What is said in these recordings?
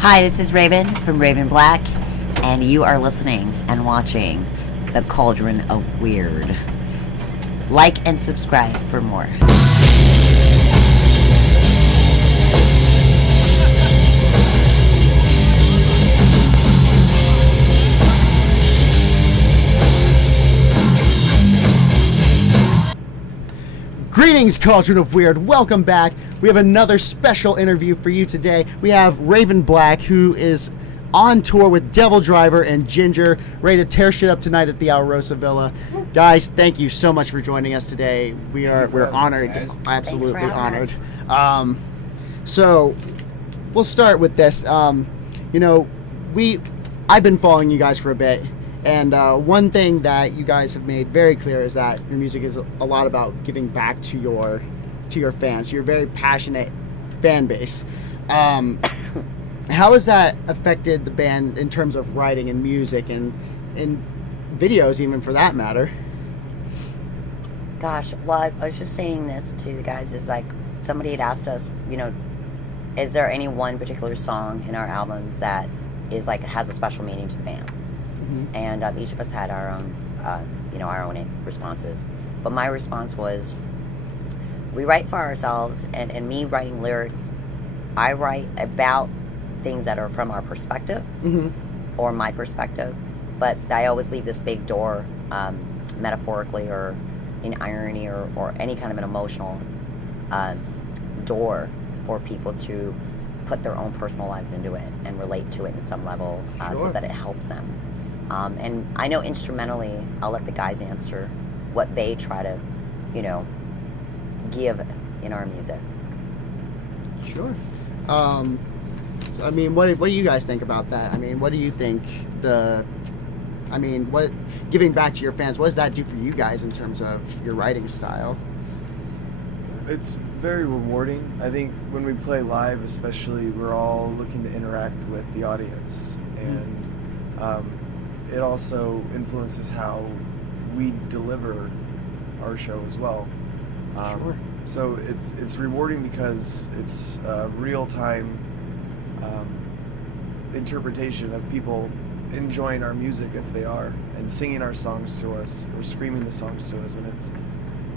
Hi, this is Raven from Raven Black, and you are listening and watching the Cauldron of Weird. Like and subscribe for more. Greetings, Cauldron of Weird. Welcome back. We have another special interview for you today. We have Raven Black, who is on tour with Devildriver and Jinjer, ready to tear shit up tonight at the Alrosa Villa. Guys, thank you so much for joining us today. We're honored, absolutely honored. So we'll start with this. I've been following you guys for a bit. And one thing that you guys have made very clear is that your music is a lot about giving back to your fans. You're a very passionate fan base. How has that affected the band in terms of writing and music and videos, even for that matter? Gosh, well, I was just saying this to the guys. Is like somebody had asked us, is there any one particular song in our albums that is like has a special meaning to the band? And each of us had our own, our own responses. But my response was, we write for ourselves, and me writing lyrics, I write about things that are from our perspective, or my perspective, but I always leave this big door, metaphorically or in irony or any kind of an emotional door for people to put their own personal lives into it and relate to it in some level, so that it helps them. And I know instrumentally, I'll let the guys answer what they try to, give in our music. Sure. What do you guys think about that? What do you think what giving back to your fans, what does that do for you guys in terms of your writing style? It's very rewarding. I think when we play live, especially, we're all looking to interact with the audience. And, it also influences how we deliver our show as well. Sure. So it's rewarding because it's a real-time interpretation of people enjoying our music if they are, and singing our songs to us or screaming the songs to us, and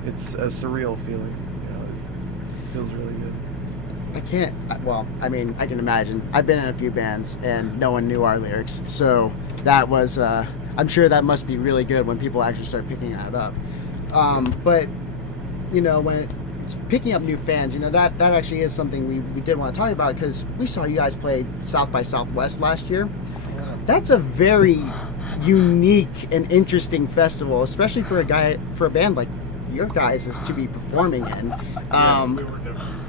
it's a surreal feeling. It feels really good. I can imagine. I've been in a few bands and no one knew our lyrics, so that was, I'm sure that must be really good when people actually start picking that up. But, when it's picking up new fans, that actually is something we did want to talk about, because we saw you guys play South by Southwest last year. That's a very unique and interesting festival, especially for a band like your guys is to be performing in.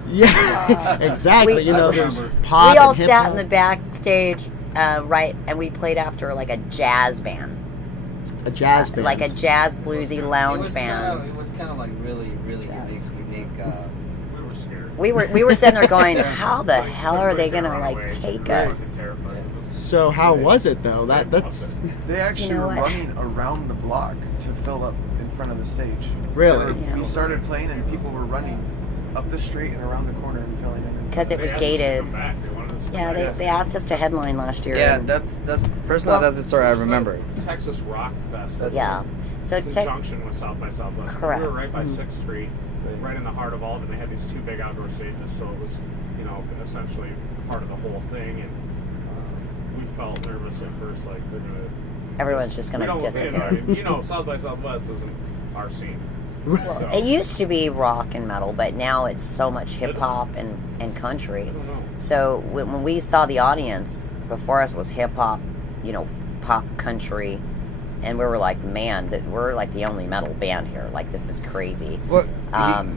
Yeah, exactly. There's pop. We all and hip-hop. sat in the backstage, and we played after like a jazz band. A jazz band, like a jazz bluesy lounge band. It was kind of like really unique. We were scared. We were sitting there going, "How the hell are they gonna take us?" So how was it though? That's They actually were running around the block to fill up in front of the stage. Really? We started playing and people were running up the street and around the corner and filling in. Because it was gated. Yeah, they asked us to headline last year. Yeah, that's personally that's the story I remember. Texas Rock Fest. Yeah. So conjunction with South by Southwest. Correct. We were right by 6th Street, right in the heart of all of it. They had these two big outdoor stages, so it was, essentially part of the whole thing. And we felt nervous at first, like they're gonna. Everyone's just gonna disappear. South by Southwest isn't our scene. Well, So. it used to be rock and metal, but now it's so much hip hop and country. I don't know. So when we saw the audience before us was hip hop, pop country, and we were like, man, that we're like the only metal band here. Like, this is crazy. Well,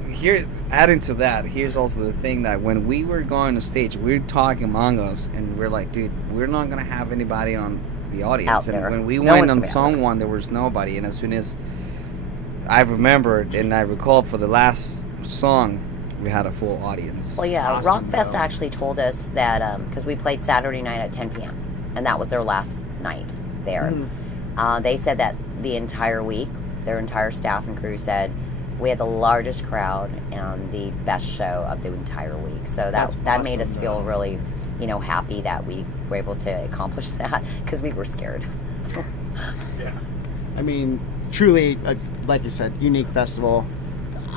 here, adding to that, here's also the thing that when we were going on stage, we were talking among us, and we're like, dude, we're not gonna have anybody on the audience. Out there. And when we No went one's on song one, there was nobody, and as soon as I remembered and I recalled for the last song, we had a full audience. Well, yeah, awesome, Rockfest though. actually told us that because we played Saturday night at 10 p.m. and that was their last night there. They said that the entire week, their entire staff and crew said we had the largest crowd and the best show of the entire week. So that made us feel really happy that we were able to accomplish that because we were scared. Yeah. I mean, truly, like you said, unique festival.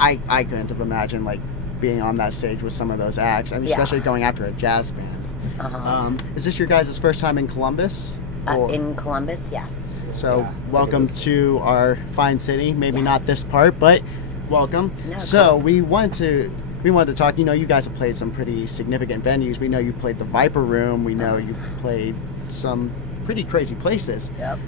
I couldn't have imagined like being on that stage with some of those acts. I mean, Yeah. especially going after a jazz band. Is this your guys' first time in Columbus? Or- In Columbus, yes. So Yeah, welcome to our fine city. Maybe not this part, but welcome. No, So cool. we wanted to talk. You guys have played some pretty significant venues. We know you've played the Viper Room. We know you've played some pretty crazy places. Yep.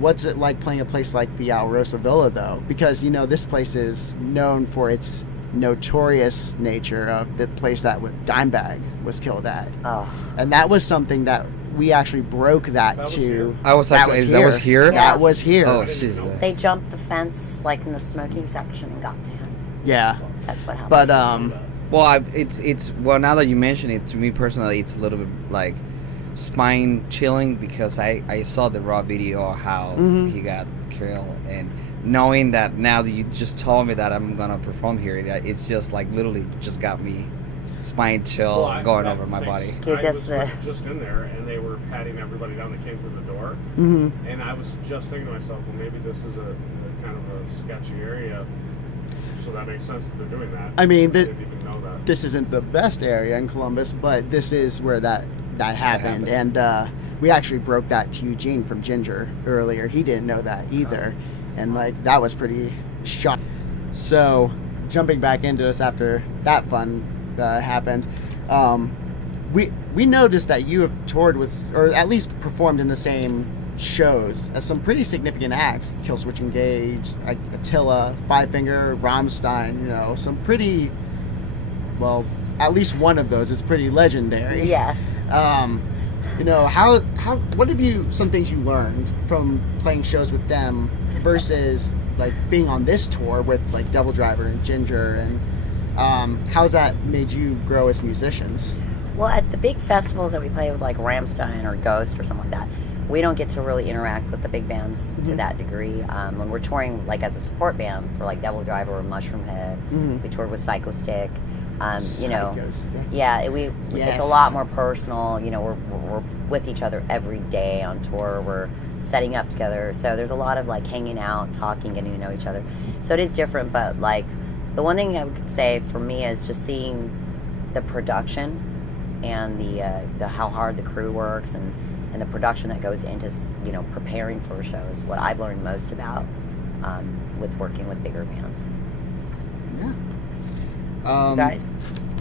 What's it like playing a place like the Alrosa Villa, though? Because this place is known for its notorious nature of the place that Dimebag was killed at, Oh, and that was something that we actually broke that was to. here. I was That actually, was that was here. That was here. Oh, I didn't she's know. they jumped the fence like in the smoking section and got to him. Yeah, That's what happened. but Well, it's well, now that you mention it, to me personally, it's a little bit like spine chilling because I saw the raw video of how he got killed, and knowing that now that you just told me that I'm gonna perform here, it's just like literally just got me spine chill going over my body. Because I that's was the- just in there, and they were patting everybody down that came through the door. And I was just thinking to myself, well, maybe this is a kind of a sketchy area, so that makes sense that they're doing that. I mean, I didn't even know that. this isn't the best area in Columbus, but this is where that happened. happened. And we actually broke that to Eugene from Jinjer earlier. He didn't know that either, and like that was pretty shocking. So jumping back into this after that fun happened, we noticed that you have toured with, or at least performed in the same shows as some pretty significant acts: Killswitch Engage, Attila, Five Finger, Rammstein. Some pretty, well, at least one of those is pretty legendary. Yes. What have some things you learned from playing shows with them versus like being on this tour with like Devildriver and Jinjer, and how's that made you grow as musicians? Well, at the big festivals that we play with, like Rammstein or Ghost or something like that, we don't get to really interact with the big bands to that degree. When we're touring, like as a support band for like Devildriver or Mushroomhead, we toured with Psycho Stick. Psycho Stick. Yeah, it's Yes. a lot more personal. We're with each other every day on tour. We're setting up together, so there's a lot of like hanging out, talking, getting to know each other. So it is different, but like the one thing I would say for me is just seeing the production and the how hard the crew works and the production that goes into preparing for a show is what I've learned most about with working with bigger bands. Yeah. You guys?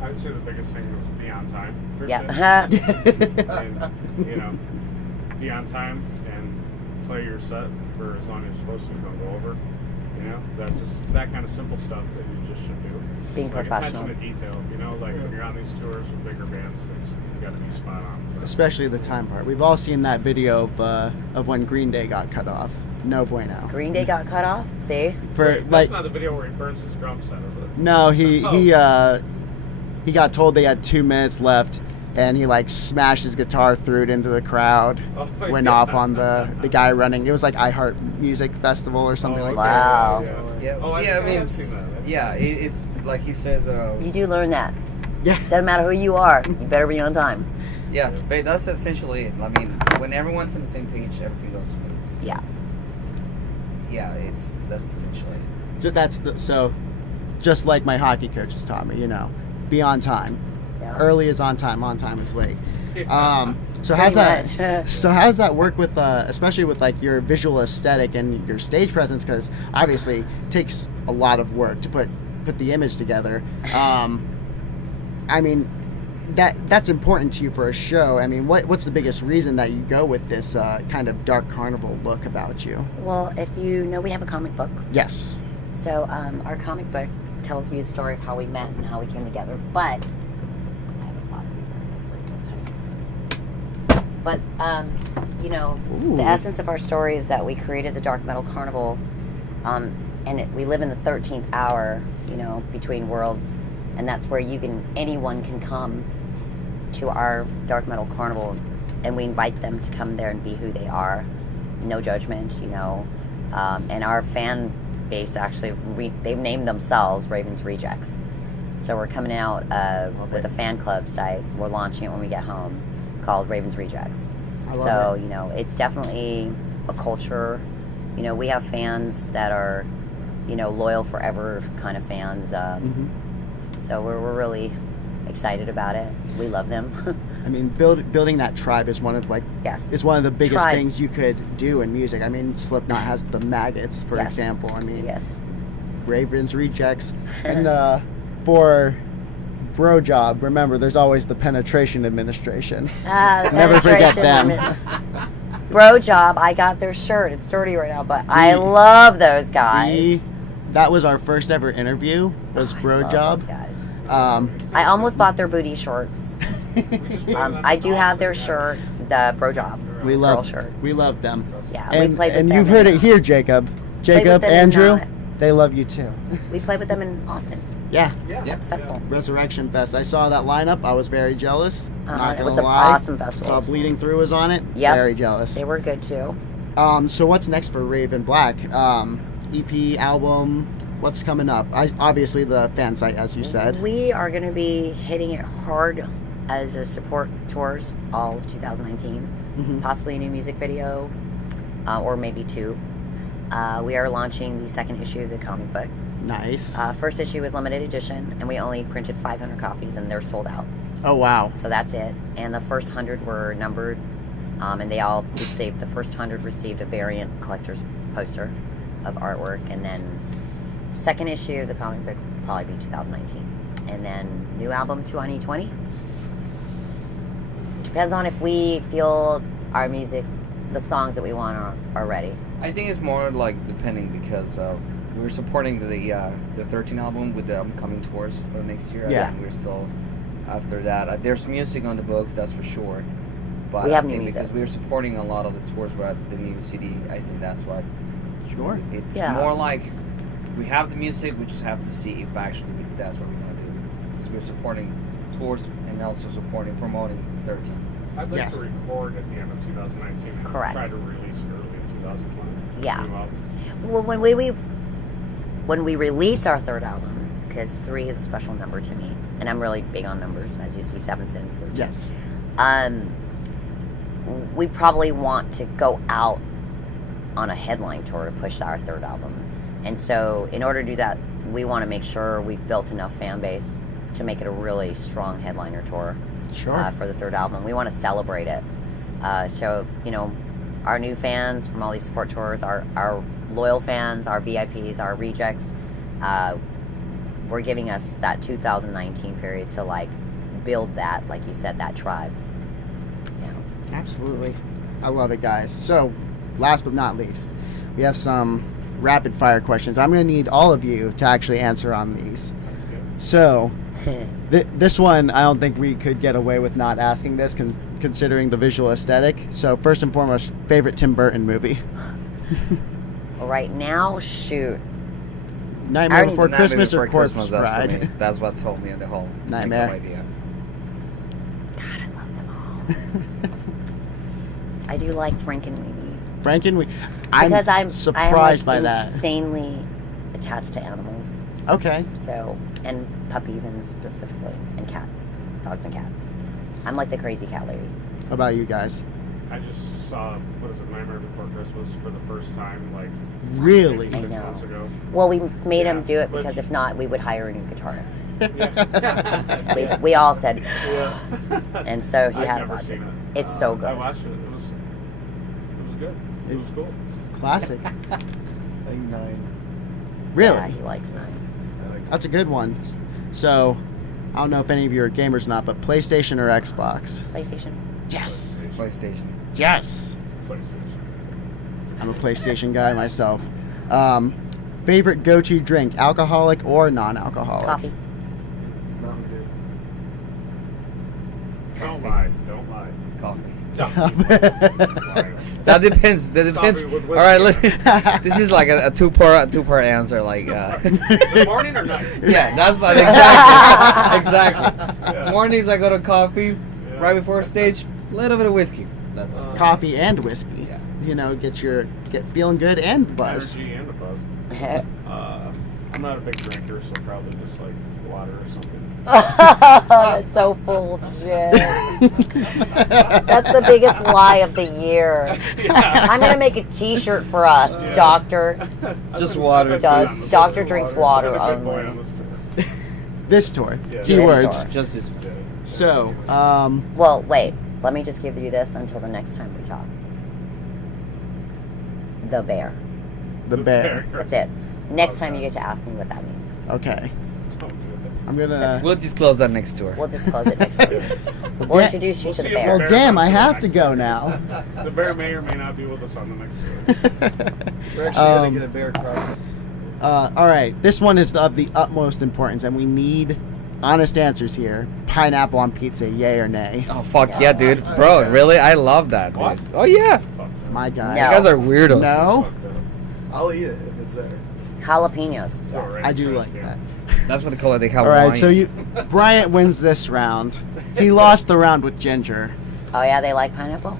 I would say the biggest thing was be on time. For Yeah. and be on time and play your set for as long as you're supposed to. Don't go over. That kind of simple stuff that you just should do. Being like professional. attention to detail. When you're on these tours with bigger bands, you got to be spot on. Especially the time part. We've all seen that video of when Green Day got cut off. No bueno. Green Day got cut off. See? Wait, that's not the video where he burns his drum set, is it? No, he got told they had 2 minutes left, and he like smashed his guitar through it into the crowd. Oh, went yeah. off on the guy running. It was like iHeart Music Festival or something like okay. that. Wow. Yeah, Oh, I have seen that. yeah, it's like he says. You do learn that. Yeah. Doesn't matter who you are. You better be on time. Yeah, but that's essentially it. I mean, when everyone's on the same page, everything goes smooth. Yeah. Yeah, that's essentially it. So just like my hockey coaches taught me, be on time. Yeah. Early is on time is late. So Pretty how's much. does that work with especially with like your visual aesthetic and your stage presence, because obviously it takes a lot of work to put the image together. I mean, that's important to you for a show. I mean, what's the biggest reason that you go with this kind of dark carnival look about you? Well, if you know, we have a comic book. Yes. So our comic book tells you the story of how we met and how we came together. But I have a copy for you. But Ooh. the essence of our story is that we created the Dark Metal Carnival, and we live in the 13th hour, between worlds, and that's where anyone can come to our Dark Metal Carnival, and we invite them to come there and be who they are, no judgment, and our fan base actually they've named themselves Raven's Rejects, So we're coming out with a fan club site. We're launching it when we get home, called Raven's Rejects. I love So it. you know, it's definitely a culture. You know, we have fans that are, you know, loyal forever kind of fans. So we're really excited about it. We love them. I mean, building that tribe is one of Yes. is one of the biggest Tribe. things you could do in music. I mean, Slipknot has the maggots, for Yes. example. I mean, Yes. Raven's Rejects, and for Bro Job, remember, there's always the Penetration Administration. Never forget them. Bro Job, I got their shirt. It's dirty right now, but I love those guys. That was our first ever interview. Was Bro I love Job. those guys. Um, I almost bought their booty shorts. I do have their shirt, the Bro Job we girl love shirt. we love them. Yeah, And, we played with and them. you've heard it here, Jacob. Jacob, them in, Andrew, they love you too. We played with them in Austin Yeah. at the festival. Resurrection Fest. I saw that lineup. I was very jealous. Not It gonna was an lie. awesome festival. Saw Bleeding Through was on it. Yep. Very jealous. They were good too. So what's next for Raven Black? EP, album, what's coming up? Obviously the fan site, as you said. We are going to be hitting it hard as a support tours all of 2019. Possibly a new music video, or maybe two. We are launching the second issue of the comic book. Nice. First issue was limited edition, and we only printed 500 copies, and they're sold out. Oh, wow. So that's it. And the first 100 were numbered, and they all received, the first 100 received a variant collector's poster of artwork. And then second issue of the comic book will probably be 2019. And then new album 2020. Depends on if we feel our music, the songs that we want are ready. I think it's more like depending because we're supporting the 13 album with the upcoming tours for next year. Yeah. And we're still after that. There's music on the books, that's for sure. But We have I new think music. because we're supporting a lot of the tours with the new CD, I think that's what. Sure. It's Yeah. more like we have the music, we just have to see if actually that's what we're gonna do. Because we're supporting tours and also promoting 13. I'd like Yes. to record at the end of 2019 and Correct. try to release it early in 2020. Yeah. New album. Well, when we release our third album, because 3 is a special number to me, and I'm really big on numbers, as you see, 7 sins, 13. Yes. We probably want to go out on a headline tour to push our third album. And so in order to do that, we want to make sure we've built enough fan base to make it a really strong headliner tour Sure. for the third album. We want to celebrate it. So, you know, our new fans from all these support tours, our loyal fans, our VIPs, our rejects, were giving us that 2019 period to, like, build that, like you said, that tribe. Yeah. Absolutely. I love it, guys. So, last but not least, we have some rapid fire questions. I'm going to need all of you to actually answer on these. So, this one, I don't think we could get away with not asking this, considering the visual aesthetic. So, first and foremost, favorite Tim Burton movie? Well, right now, shoot. Nightmare already- Before Nightmare Christmas or Before Corpse Christmas, that's for me. Bride? That's what told me the whole Nightmare. idea. God, I love them all. I do like Frankenweenie. Frankenweenie. Because I'm surprised I am, by like, that. insanely attached to animals. Okay. So, and puppies and specifically, and cats. Dogs and cats. I'm like the crazy cat lady. How about you guys? I just saw, what is it, Nightmare Before Christmas for the first time, like, Really? maybe 6 I know. months ago. Well, we made him Yeah, do it but- because if not, we would hire a new guitarist. Yeah. We all said, Yeah. and so he I've had a never budget. seen it. It's so good. I watched it. It was good. It was cool. Classic. I think 9. Really? Yeah, he likes 9. I like That's a good one. So, I don't know if any of you are gamers or not, but PlayStation or Xbox? PlayStation. Yes. PlayStation. Yes. PlayStation. I'm a PlayStation guy myself. Favorite go-to drink, alcoholic or non-alcoholic? Coffee. Mountain Dew. Don't lie. Don't lie. Coffee. Lying. That depends. That depends. Coffee with All right, whiskey. this is like a two-part answer. Like, Is it morning or night? yeah, that's exactly. Yeah. Mornings I go to coffee. Yeah. Right before stage, a little bit of whiskey. That's Coffee and whiskey. Yeah. You know, get feeling good and buzz. Energy and a buzz. I'm not a big drinker, so probably just like water or something. That's so full of shit. That's the biggest lie of the year. I'm gonna make a T-shirt for us, Yeah. Doctor. Just water. Does Doctor drinks water I'm a good boy on only? this tour. This tour. Yeah. Keywords. Tour. Just this. Yeah. So, Well, wait. Let me just give you this until the next time we talk. The bear. the bear. That's it. Next time you get to ask me what that means. Okay. Don't do it. I'm gonna. We'll disclose that next tour. We'll disclose it next week. We'll da- introduce you We'll to the see if bear. Well, Bear damn! I comes to the have to next go one. now. The bear may or may not be with us on the next tour. We're actually gonna get a bear crossing. All right. This one is of the utmost importance, and we need honest answers here. Pineapple on pizza, yay or nay? Oh fuck yeah, dude, bro! Really, I love that. Dude. What? Oh yeah, Fuck that. My guy. No. you guys are weirdos. No, Fuck that. I'll eat it if it's there. Jalapenos. Yeah, Yes. right. I do like that. That's what they call it. They All have right. wine. So Bryant wins this round. He lost the round with Jinjer. Oh yeah, they like pineapple.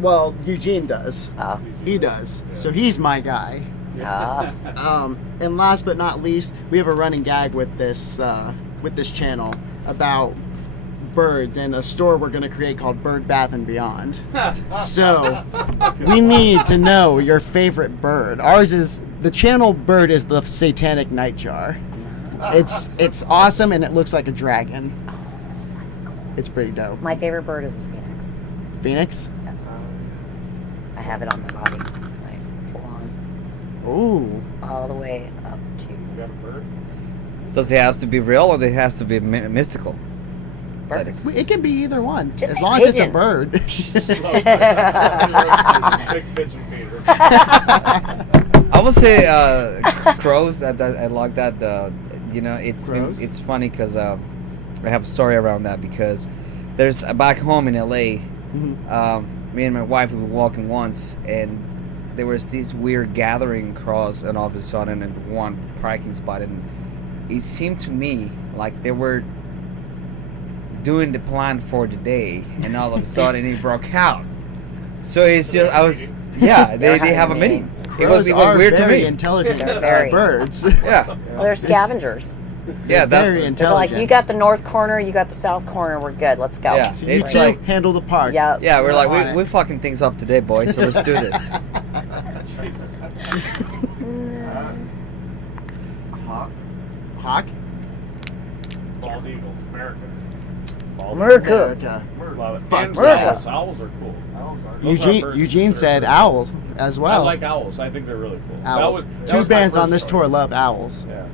Well, Eugene does. Oh. He does. So he's my guy. Oh. And last but not least, we have a running gag with this channel about birds and a store we're going to create called Bird Bath and Beyond. So we need to know your favorite bird. The channel bird is the satanic nightjar. It's awesome and it looks like a dragon. That's cool. It's pretty dope. My favorite bird is a phoenix. Phoenix? Yes. I have it on my body, like full on, Ooh. all the way up to. You got a bird? Does it has to be real or it has to be mystical? Bird. That is- It can be either one. Just as say long as it's a pigeon. bird. Big pigeon feeder. I would say crows. I like that. Crows? It's funny because I have a story around that because there's back home in LA. Mhm. Me and my wife we were walking once and there was this weird gathering across and all of a sudden in one parking spot and it seemed to me like they were doing the plan for the day and all of a sudden it broke out. So it's just they They're have a having a meeting. meeting. It was Crows are weird to very me. intelligent They're very- birds. Yeah. Well, they're scavengers. Yeah, that's very They're intelligent. like, you got the north corner, you got the south corner, we're good. Let's go. Yeah. So you It's two like- handle the park. Yeah. Yeah, we're On like, it. we're fucking things up today, boys, so let's do this. Jesus. Hawk. Hawk? Bald eagle. America. Bald America. America. eagle. Love it. Fuck And yeah. owls. Owls are cool. Owls are. Those are Eugene birds Eugene considered said birds. owls as well. I like owls. I think they're really cool. Owls. That Two was my bands on first this tour choice. love owls. Yeah.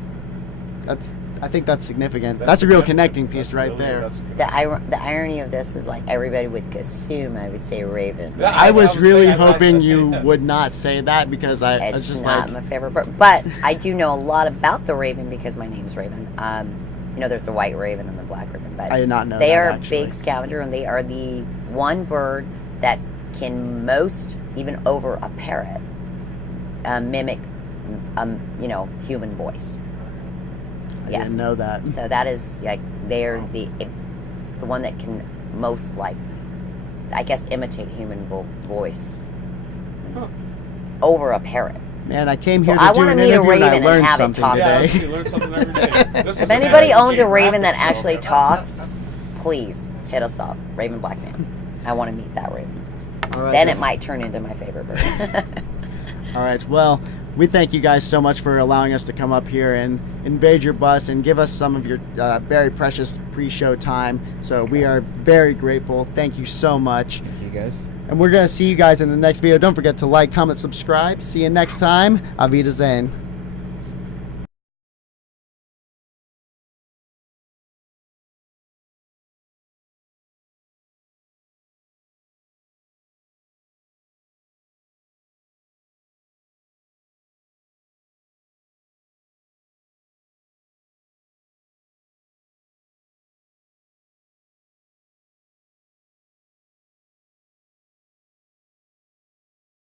I think that's significant. That's a real connecting piece right there. That's good. The irony of this is like everybody would assume I would say raven. Yeah, I was really saying- hoping you would not say that because I was It's just not like, my favorite bird, but I do know a lot about the raven because my name's Raven. There's the white raven and the black raven, but I did not know they that, are a actually. big scavenger, and they are the one bird that can most, even over a parrot, mimic, human voice. I Yes. didn't know that. So that is like they're the one that can most I guess imitate human voice over a parrot. Man, I came So here I to do wanna an meet a interview and I raven and learned have it something talk to Yeah, today. you learn something every day. This If is anybody a owns a raven that geographic actually show. talks, please hit us up, Raven Black Man. I want to meet that raven. All right, Then it might turn into my favorite bird. All right. Well, we thank you guys so much for allowing us to come up here and invade your bus and give us some of your very precious pre-show time. So we are very grateful. Thank you so much. You guys. And we're going to see you guys in the next video. Don't forget to like, comment, subscribe. See you next time. Auf Wiedersehen.